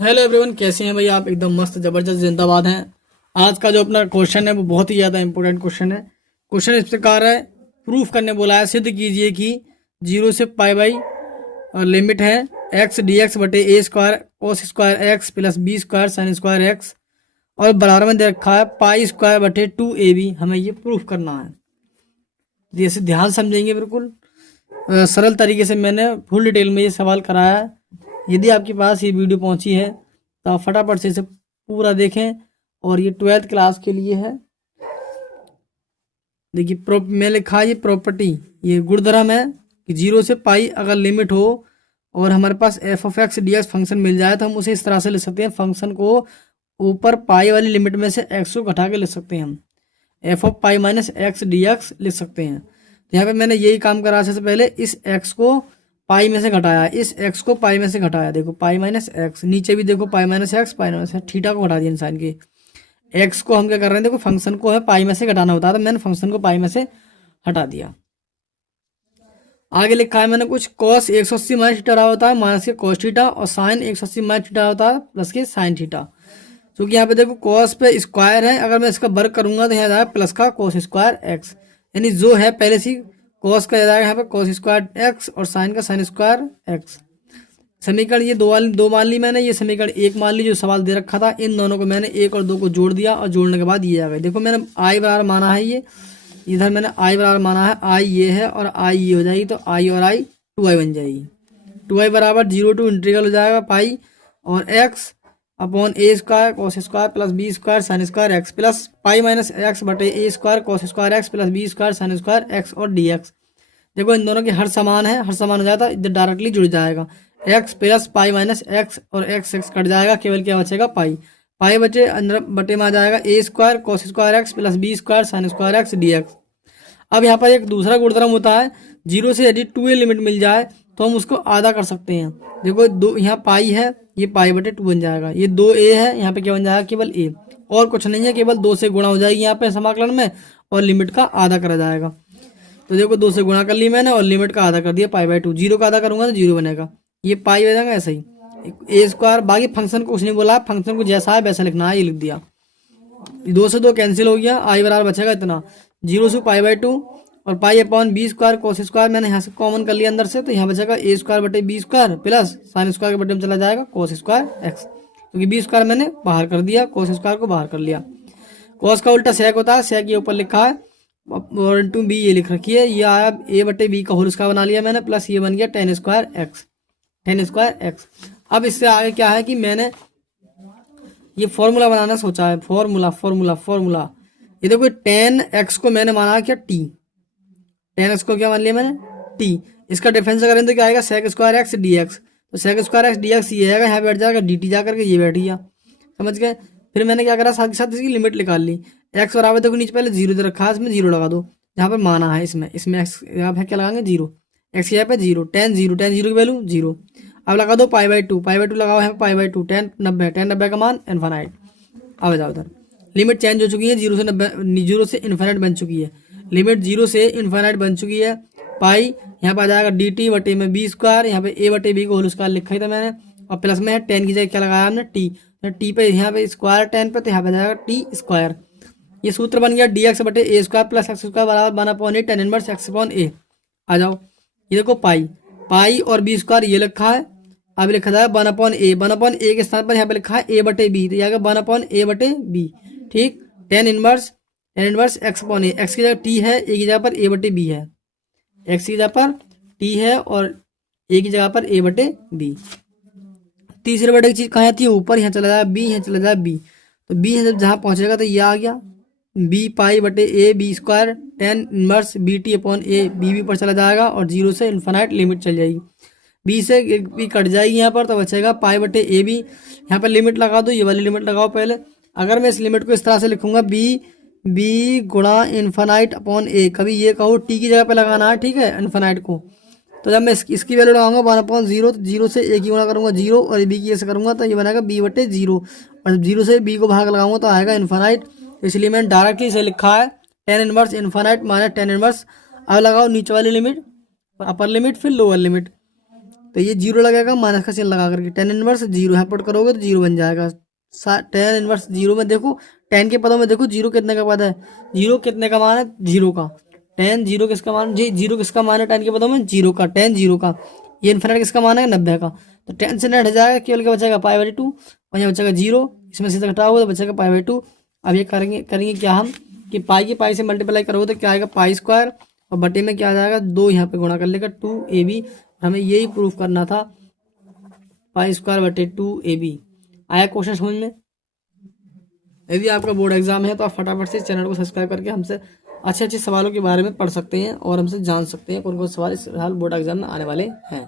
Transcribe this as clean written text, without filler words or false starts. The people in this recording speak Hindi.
हेलो एवरीवन, कैसे हैं भाई आप? एकदम मस्त जबरदस्त जिंदाबाद हैं। आज का जो अपना क्वेश्चन है वो बहुत ही ज़्यादा इंपॉर्टेंट क्वेश्चन है। क्वेश्चन इस प्रकार है, प्रूफ करने बोला है, सिद्ध कीजिए कि जीरो से पाई बाई लिमिट है एक्स डी एक्स बटे a square cos square x plus b square sine square x और बराबर में दे रखा है पाई स्क्वायर बटे 2ab। हमें ये प्रूफ करना है। जैसे ध्यान समझेंगे बिल्कुल सरल तरीके से मैंने फुल डिटेल में ये सवाल कराया है। यदि आपके पास ये वीडियो पहुंची है तो आप फटाफट से इसे पूरा देखें। और ये 12th क्लास के लिए है। देखिए मैं लिखा है ये प्रॉपर्टी, ये गुणधर्म है कि जीरो से पाई अगर लिमिट हो और हमारे पास f of x d x function मिल जाए तो हम उसे इस तरह से लिख सकते हैं। फंक्शन को ऊपर पाई वाली लिमिट में से एक्स को घटा के लिख सकते हैं। हम F of pi minus x d x लिख सकते हैं। तो यहाँ पे मैंने यही काम करा सबसे पहले, इस एक्स को पाई में से घटाया, इस एक्स को पाई में से घटाया। देखो पाई माइनस एक्स, नीचे भी देखो पाई minus x, pi minus theta को घटा दिया इंसान के। एक्स को हम क्या कर रहे हैं, देखो फंक्शन को है पाई में से घटाना होता है तो मैंने फंक्शन को पाई में से हटा दिया। आगे लिखा है मैंने कुछ कॉस 180 माइनस थीटा होता है माइनस के कॉस थीटा और साइन 180 माइनस थीटा होता है प्लस के साइन थीटा। क्योंकि यहाँ पे देखो कॉस पे स्क्वायर है, अगर मैं इसका वर्ग करूंगा तो यहाँ जाएगा प्लस का कॉस स्क्वायर एक्स, यानी जो है पहले से कॉस का जाएगा यहाँ पे कॉस स्क्वायर एक्स और साइन का साइन स्क्वायर एक्स। समीकरण ये दो मान ली मैंने, ये समीकरण एक मान ली जो सवाल दे रखा था। इन दोनों को मैंने एक और दो को जोड़ दिया और जोड़ने के बाद ये आ गए। देखो मैंने आई बराबर माना है, ये इधर मैंने आई बराबर माना है, आई ये है और आई ये हो जाएगी तो आई और आई 2i बन जाएगी। 2i बराबर 0 टू इंटीग्रल हो जाएगा पाई और x upon a square cos square plus b square sine square x plus pi minus x बटे a square cos square x plus b square sine square x और डी एक्स। देखो इन दोनों के हर समान है, हर समान हो जाता है इधर डायरेक्टली जुड़ जाएगा। X plus pi minus x और एक्स एक्स कट जाएगा, केवल क्या बचेगा पाई। पाई बचे अंदर बटे में आ जाएगा a square cos square x plus b square sine square x d x. अब यहाँ पर एक दूसरा गुणधर्म होता है, जीरो से यदि 2a लिमिट मिल जाए तो हम उसको आधा कर सकते हैं। देखो दो यहाँ पाई है, ये पाई बटे 2 बन जाएगा। ये 2a है, यहाँ पे क्या बन जाएगा केवल a, और कुछ नहीं है, केवल 2 से गुणा हो जाएगी यहाँ पे समाकलन में और लिमिट का आधा करा जाएगा। तो देखो 2 से गुणा कर ली मैंने और लिमिट का आधा कर दिया पाई बाई 2। जीरो का आधा करूंगा तो जीरो बनेगा, ये पाई बनेगा ऐसा ही ए स्क्वायर। बाकी फंक्शन को कुछ नहीं बोला, फंक्शन को जैसा है वैसा लिखना है, ये लिख दिया। 2 से 2 कैंसिल हो गया, आई बराबर बचेगा इतना 0 से पाई बाई 2 और pi upon B square cos square मैंने यहाँ से कॉमन कर लिया अंदर से, तो यहाँ बचेगा ए स्क्वायर बटे B square plus sine square के बटे में चला जाएगा कोस स्क्वायर एक्स, क्योंकि बी स्क्वायर मैंने बाहर कर दिया, कोस स्क्वायर को बाहर कर लिया। कोस का उल्टा सेक होता है, सेक ये ऊपर लिखा है और इंटू बी ये लिख रखी है, ये आया ए बटे बी का होल स्क्वायर बना लिया मैंने प्लस ये बन गया ten square x, ten square x. अब इससे आगे क्या है कि मैंने ये फॉर्मूला बनाना सोचा है, फॉर्मूला फॉर्मूला फॉर्मूला। ये देखो टेन एक्स को मैंने माना क्या टी, टेन एक्स को क्या मान लिया मैंने टी। इसका डिफरेंस करें तो क्या आएगा sec square x d x, तो sec square x d x ये आएगा, यहाँ बैठ जाएगा डी टी जा करके ये बैठ गया, समझ गए। फिर मैंने क्या करा साथ के साथ इसकी लिमिट निकाल ली। एक्स बराबर देखो नीचे पहले जीरो दे रखा है, इसमें जीरो लगा दो, यहाँ पर माना है इसमें एक्स यहाँ पे क्या लगाएंगे जीरो, एक्स यहाँ पे जीरो, टेन जीरो की वैल्यू जीरो। अब लगा दो पाई बाई 2, पाई बाई 2 लगाओ यहाँ पाई बाई 2, 10 90, 10 90 का मान इनफाइनाइट। अब जाओ उधर, लिमिट चेंज हो चुकी है, जीरो से 90, जीरो से इनफाइनाइट बन चुकी है, लिमिट जीरो से इनफाइनाइट बन चुकी है। पाई यहाँ पर आ जाएगा डी टी बटे में बी स्क्वायर, यहाँ पे ए बटे बी को होल स्क्वायर लिखा ही था मैंने, और प्लस में है 10 की जगह क्या लगाया हमने टी, टी पे यहाँ पे स्क्वायर 10 पे, तो यहाँ पे जाएगा टी स्क्वायर। ये सूत्र बन गया डी एक्स बटे a square plus x square बराबर 1/8 टेन इनवर्स एक्स अपॉन ए। आ जाओ ये देखो पाई, पाई और बी स्क्वायर ये लिखा है, अब लिखा जाएगा 1/a, 1/a के स्थान पर यहाँ पे लिखा है ए बटे बी, तो यहाँ 1/a बटे बी, ठीक। टेन इनवर्स एक्स अपॉन ए, एक्स की जगह टी है, ए की जगह पर ए बटे बी है, एक्स की जगह पर टी है और ए की जगह पर ए बटे बी। तीसरे बटे की चीज कहाँ आती है ऊपर, यहाँ चला जाए बी, यहाँ चला जाए बी, तो बी जब जहाँ पहुंचेगा तो ये आ गया बी पाई बटे A B square tan inverse B T upon A, B पर चला जाएगा और जीरो से इन्फाइनाइट लिमिट चल जाएगी, बी से एक बी कट जाएगी यहाँ पर, तो बचेगा पाई बटे ए बी। यहाँ पर लिमिट लगा दो, ये वाली लिमिट लगाओ पहले। अगर मैं इस लिमिट को इस तरह से लिखूंगा बी गुणा इन्फाइनाइट अपॉन ए, कभी ये कहो टी की जगह पे लगाना है, ठीक है इन्फाइनाइट को, तो जब मैं इसकी वैल्यू लगाऊंगा 1/0, तो जीरो से ए की गुणा करूंगा जीरो और बी की ऐसे करूंगा तो ये बनेगा बी बटे जीरो, और जीरो से बी को भाग लगाऊंगा तो आएगा इन्फाइनाइट, इसलिए मैंने डायरेक्टली इसे लिखा है tan inverse infinite minus tan inverse. अब लगाओ नीचे वाली लिमिट, अपर लिमिट फिर लोअर लिमिट, तो ये जीरो लगेगा, माइनस का चिन्ह लगा करके टेन इनवर्स जीरो यहाँ पुट करोगे तो जीरो बन जाएगा। टेन इनवर्स जीरो में देखो, टेन के पदों में देखो जीरो कितने का पद है, जीरो कितने का मान है, जीरो का। टेन जीरो किसका मान जी, जीरो किसका मान है टेन के पदों में, जीरो का, टेन जीरो का। ये इन्फिनिट किसका मान है, 90 का। तो टेन से 90 हट जाएगा, केवल क्या बचेगा पाई/2 और यहाँ बचेगा जीरो, इसमें से घटाओगे तो बचेगा पाई/2। अब ये करेंगे क्या हम कि पाई की पाई से मल्टीप्लाई करोगे तो क्या आएगा पाई स्क्वायर, और बटे में क्या आ जाएगा 2 यहाँ पे गुणा कर लेगा 2ab। हमें यही प्रूफ करना था, पाई स्क्वायर बटे 2ab। आया क्वेश्चन समझ में? यदि आपका बोर्ड एग्जाम है तो आप फटाफट से चैनल को सब्सक्राइब करके हमसे अच्छे अच्छे सवालों के बारे में पढ़ सकते हैं और हमसे जान सकते हैं कौन कौन सवाल इस साल बोर्ड एग्जाम में आने वाले हैं।